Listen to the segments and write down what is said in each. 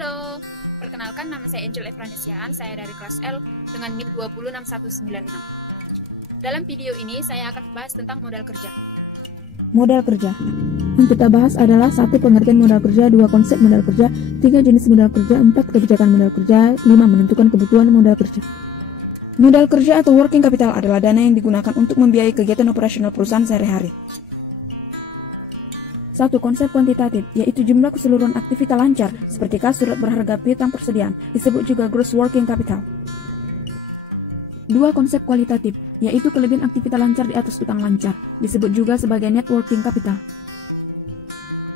Halo, perkenalkan nama saya Angel Efranesiaan, saya dari kelas L dengan NIM 206196. Dalam video ini saya akan membahas tentang modal kerja. Modal kerja. Yang kita bahas adalah 1. Pengertian modal kerja, 2. Konsep modal kerja, 3. Jenis modal kerja, 4. Kebijakan modal kerja, 5. Menentukan kebutuhan modal kerja. Modal kerja atau working capital adalah dana yang digunakan untuk membiayai kegiatan operasional perusahaan sehari-hari. 1. Konsep kuantitatif, yaitu jumlah keseluruhan aktivitas lancar, seperti kas, surat berharga, piutang persediaan, disebut juga gross working capital. 2. Konsep kualitatif, yaitu kelebihan aktivitas lancar di atas utang lancar, disebut juga sebagai net working capital.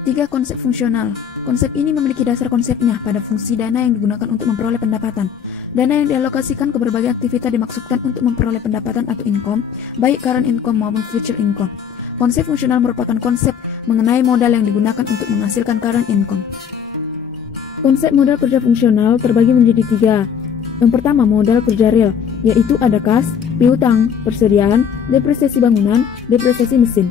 3. Konsep fungsional. Konsep ini memiliki dasar konsepnya pada fungsi dana yang digunakan untuk memperoleh pendapatan. Dana yang dialokasikan ke berbagai aktivitas dimaksudkan untuk memperoleh pendapatan atau income, baik current income maupun future income. Konsep fungsional merupakan konsep mengenai modal yang digunakan untuk menghasilkan current income. Konsep modal kerja fungsional terbagi menjadi 3. Yang pertama, modal kerja real, yaitu ada kas, piutang, persediaan, depresiasi bangunan, depresiasi mesin.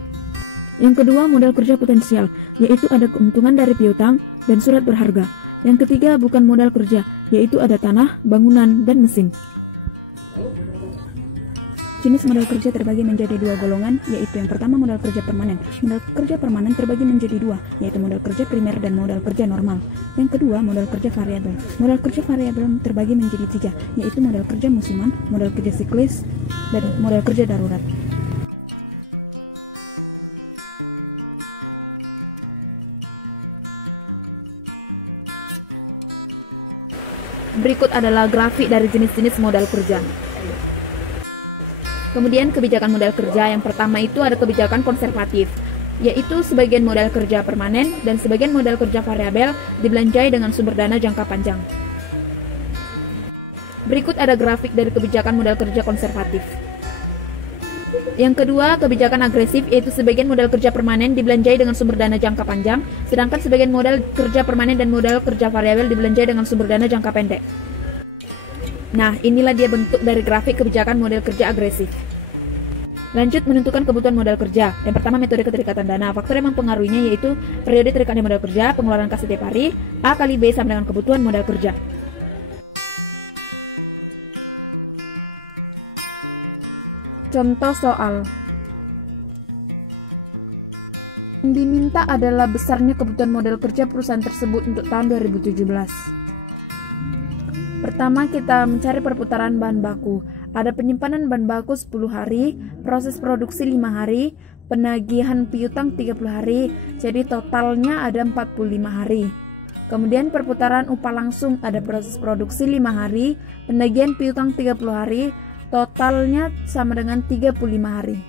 Yang kedua, modal kerja potensial, yaitu ada keuntungan dari piutang dan surat berharga. Yang ketiga, bukan modal kerja, yaitu ada tanah, bangunan, dan mesin. Jenis modal kerja terbagi menjadi 2 golongan, yaitu yang pertama modal kerja permanen. Modal kerja permanen terbagi menjadi 2, yaitu modal kerja primer dan modal kerja normal. Yang kedua, modal kerja variabel. Modal kerja variabel terbagi menjadi 3, yaitu modal kerja musiman, modal kerja siklis, dan modal kerja darurat. Berikut adalah grafik dari jenis-jenis modal kerja. Kemudian kebijakan modal kerja, yang pertama itu ada kebijakan konservatif, yaitu sebagian modal kerja permanen dan sebagian modal kerja variabel dibelanjai dengan sumber dana jangka panjang. Berikut ada grafik dari kebijakan modal kerja konservatif. Yang kedua, kebijakan agresif, yaitu sebagian modal kerja permanen dibelanjai dengan sumber dana jangka panjang, sedangkan sebagian modal kerja permanen dan modal kerja variabel dibelanjai dengan sumber dana jangka pendek. Nah, inilah dia bentuk dari grafik kebijakan model kerja agresif. Lanjut menentukan kebutuhan modal kerja. Yang pertama, metode keterikatan dana. Faktor yang mempengaruhinya yaitu periode terikatnya modal kerja, pengeluaran kas setiap hari, A kali B sama dengan kebutuhan modal kerja. Contoh soal. Yang diminta adalah besarnya kebutuhan modal kerja perusahaan tersebut untuk tahun 2017. Pertama, kita mencari perputaran bahan baku. Ada penyimpanan bahan baku 10 hari, proses produksi 5 hari, penagihan piutang 30 hari, jadi totalnya ada 45 hari. Kemudian perputaran upah langsung, ada proses produksi 5 hari, penagihan piutang 30 hari, totalnya sama dengan 35 hari.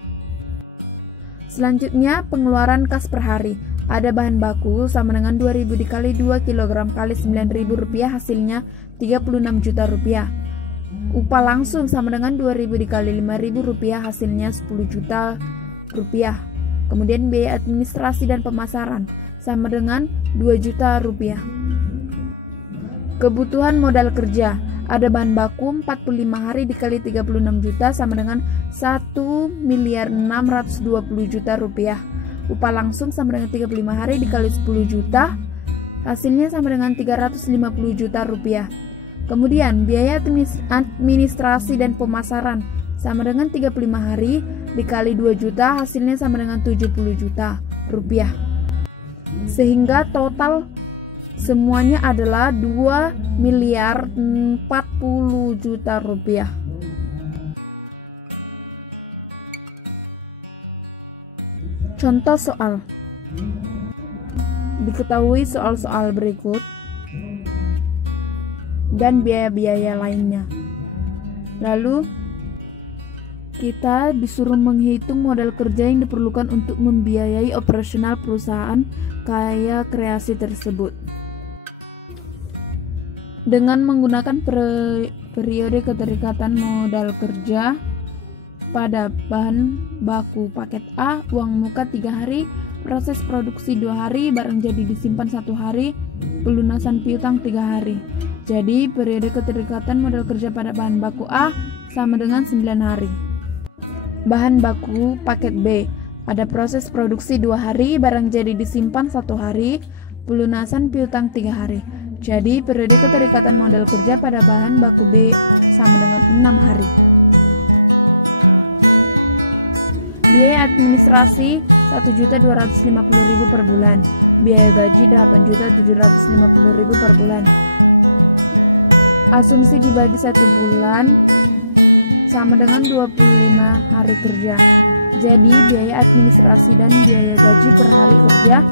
Selanjutnya, pengeluaran kas per hari. Ada bahan baku sama dengan 2000 dikali 2 kg kali 9.000 rupiah, hasilnya 36 juta rupiah. Upah langsung sama dengan 2000 dikali 5.000 rupiah, hasilnya 10 juta rupiah. Kemudian biaya administrasi dan pemasaran sama dengan 2 juta rupiah. Kebutuhan modal kerja. Ada bahan baku 45 hari dikali 36 juta sama dengan 1.620 juta rupiah. Upah langsung sama dengan 35 hari dikali 10 juta, hasilnya sama dengan 350 juta rupiah. Kemudian biaya administrasi dan pemasaran sama dengan 35 hari dikali 2 juta, hasilnya sama dengan 70 juta rupiah. Sehingga total semuanya adalah 2.040 juta rupiah. Contoh soal. Diketahui soal-soal berikut dan biaya-biaya lainnya. Lalu kita disuruh menghitung modal kerja yang diperlukan untuk membiayai operasional perusahaan kaya kreasi tersebut. Dengan menggunakan periode keterikatan modal kerja pada bahan baku paket A, uang muka 3 hari, proses produksi 2 hari, barang jadi disimpan 1 hari, pelunasan piutang 3 hari. Jadi periode keterikatan modal kerja pada bahan baku A sama dengan 9 hari. Bahan baku paket B, ada proses produksi 2 hari, barang jadi disimpan 1 hari, pelunasan piutang 3 hari. Jadi, periode keterikatan modal kerja pada bahan baku B sama dengan 6 hari. Biaya administrasi 1.250.000 per bulan. Biaya gaji 8.750.000 per bulan. Asumsi dibagi 1 bulan sama dengan 25 hari kerja. Jadi biaya administrasi dan biaya gaji per hari kerja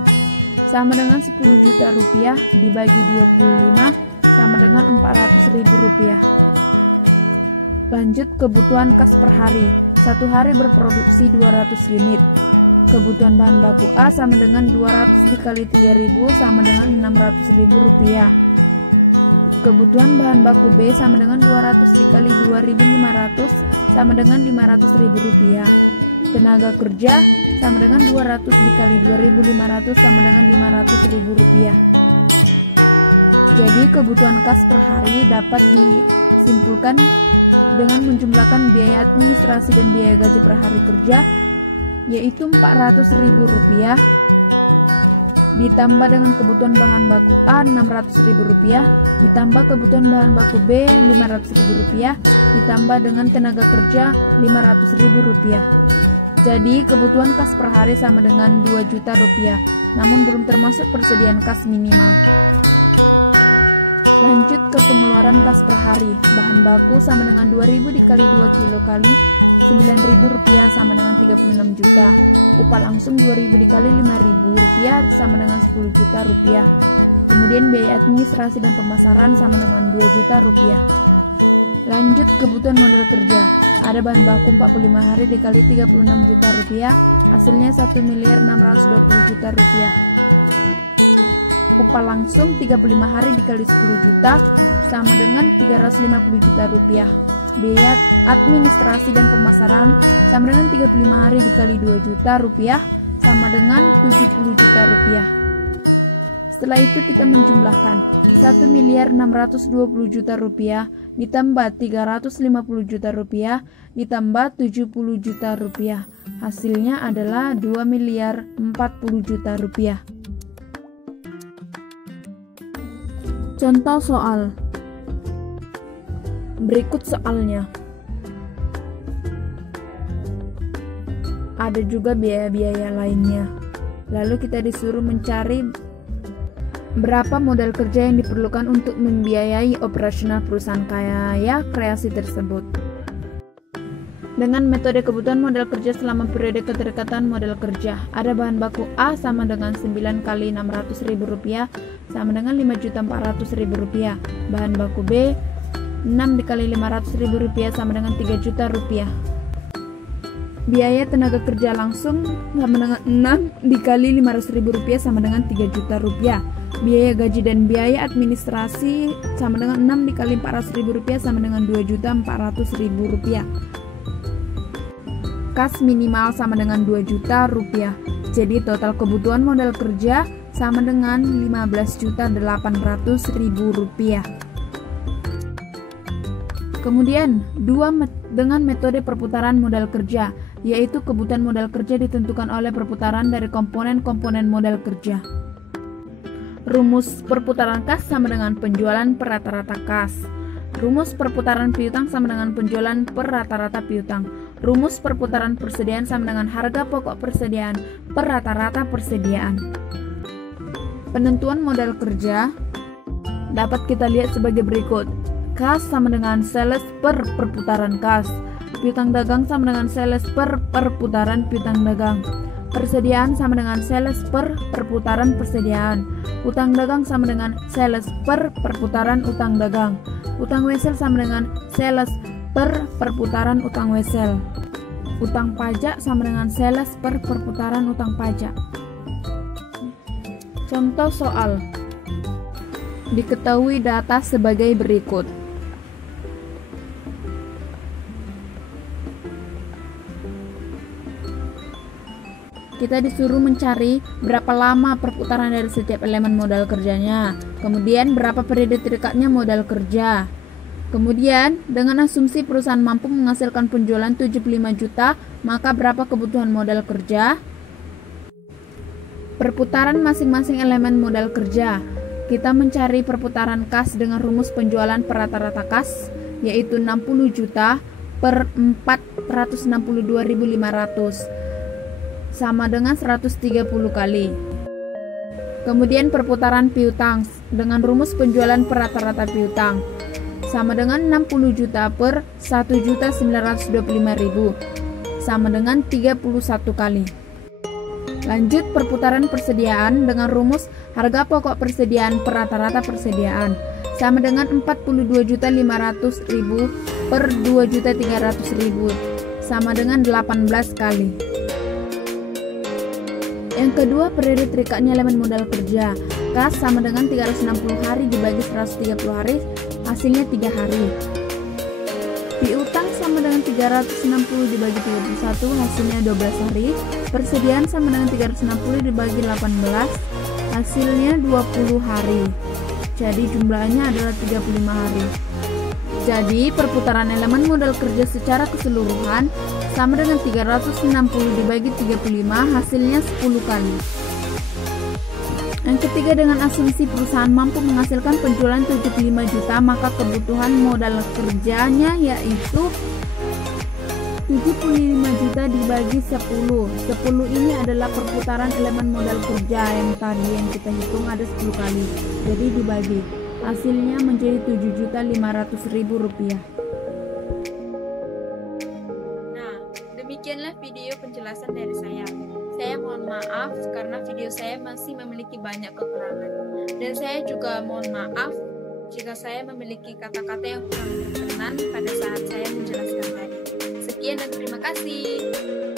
sama dengan 10 juta rupiah dibagi 25 sama dengan 400.000 rupiah. Lanjut kebutuhan kas per hari. 1 hari berproduksi 200 unit. Kebutuhan bahan baku A sama dengan 200 dikali 3.000 sama dengan 600.000 rupiah. Kebutuhan bahan baku B sama dengan 200 dikali 2.500 sama dengan 500.000 rupiah. Tenaga kerja sama dengan 200 dikali 2.500 sama dengan 500.000 rupiah. Jadi kebutuhan kas per hari dapat disimpulkan dengan menjumlahkan biaya administrasi dan biaya gaji per hari kerja, yaitu 400.000 rupiah, ditambah dengan kebutuhan bahan baku A 600.000 rupiah, ditambah kebutuhan bahan baku B 500.000 rupiah, ditambah dengan tenaga kerja 500.000 rupiah. Jadi kebutuhan kas per hari sama dengan 2 juta rupiah, namun belum termasuk persediaan kas minimal. Lanjut ke pengeluaran kas per hari. Bahan baku sama dengan 2.000 dikali 2 kilo kali 9.000 rupiah sama dengan 36 juta. Upah langsung 2.000 dikali 5.000 rupiah sama dengan 10 juta rupiah. Kemudian biaya administrasi dan pemasaran sama dengan 2 juta rupiah. Lanjut kebutuhan modal kerja. Ada bahan baku 45 hari dikali 36 juta rupiah, hasilnya 1.620 juta rupiah. Upah langsung 35 hari dikali 10 juta sama dengan 350 juta rupiah. Biaya administrasi dan pemasaran sama dengan 35 hari dikali 2 juta rupiah sama dengan 70 juta rupiah. Setelah itu kita menjumlahkan 1.620 juta rupiah ditambah 350 juta rupiah ditambah 70 juta rupiah. Hasilnya adalah 2.040 juta rupiah. Contoh soal. Berikut soalnya. Ada juga biaya-biaya lainnya. Lalu kita disuruh mencari berapa modal kerja yang diperlukan untuk membiayai operasional perusahaan karya kreasi tersebut. Dengan metode kebutuhan modal kerja selama periode keterikatan modal kerja, ada bahan baku A sama dengan 9 kali 600.000 rupiah sama dengan 5.400.000 rupiah. Bahan baku B 6 dikali 500.000 rupiah sama dengan 3 juta rupiah. Biaya tenaga kerja langsung sama dengan 6 dikali 500.000 rupiah sama dengan 3 juta rupiah. Biaya gaji dan biaya administrasi sama dengan 6 dikali 400.000 rupiah sama dengan 2.400.000 rupiah. Kas minimal sama dengan 2 juta rupiah. Jadi total kebutuhan modal kerja sama dengan 15.800.000 rupiah. Kemudian dengan metode perputaran modal kerja, yaitu kebutuhan modal kerja ditentukan oleh perputaran dari komponen-komponen modal kerja. Rumus perputaran kas sama dengan penjualan per rata-rata kas. Rumus perputaran piutang sama dengan penjualan per rata-rata piutang. Rumus perputaran persediaan sama dengan harga pokok persediaan per rata-rata persediaan. Penentuan modal kerja dapat kita lihat sebagai berikut. Kas sama dengan sales per perputaran kas. Piutang dagang sama dengan sales per perputaran piutang dagang. Persediaan sama dengan sales per perputaran persediaan. Utang dagang sama dengan sales per perputaran utang dagang. Utang wesel sama dengan sales per perputaran utang wesel. Utang pajak sama dengan sales per perputaran utang pajak. Contoh soal. Diketahui data sebagai berikut. Kita disuruh mencari berapa lama perputaran dari setiap elemen modal kerjanya, kemudian berapa periode terikatnya modal kerja. Kemudian, dengan asumsi perusahaan mampu menghasilkan penjualan 75 juta, maka berapa kebutuhan modal kerja? Perputaran masing-masing elemen modal kerja. kita mencari perputaran kas dengan rumus penjualan per rata-rata kas, yaitu 60 juta per 462.500 sama dengan 130 kali. Kemudian perputaran piutang dengan rumus penjualan per rata-rata piutang sama dengan 60 juta per 1.925.000 sama dengan 31 kali. Lanjut perputaran persediaan dengan rumus harga pokok persediaan per rata-rata persediaan sama dengan 42.500.000 per 2.300.000 sama dengan 18 kali. Yang kedua, periode terikatnya elemen modal kerja. Kas sama dengan 360 hari dibagi 130 hari, hasilnya 3 hari. Piutang sama dengan 360 dibagi 31, hasilnya 12 hari. Persediaan sama dengan 360 dibagi 18, hasilnya 20 hari. Jadi jumlahnya adalah 35 hari. Jadi perputaran elemen modal kerja secara keseluruhan sama dengan 360 dibagi 35, hasilnya 10 kali. Yang ketiga, dengan asumsi perusahaan mampu menghasilkan penjualan 75 juta, maka kebutuhan modal kerjanya yaitu 75 juta dibagi 10. 10 ini adalah perputaran elemen modal kerja yang tadi yang kita hitung ada 10 kali. Jadi dibagi, hasilnya menjadi 7.500.000 rupiah. Nah, demikianlah video penjelasan dari saya. Saya mohon maaf karena video saya masih memiliki banyak kekurangan. Dan saya juga mohon maaf jika saya memiliki kata-kata yang kurang berkenan pada saat saya menjelaskan tadi. Sekian dan terima kasih.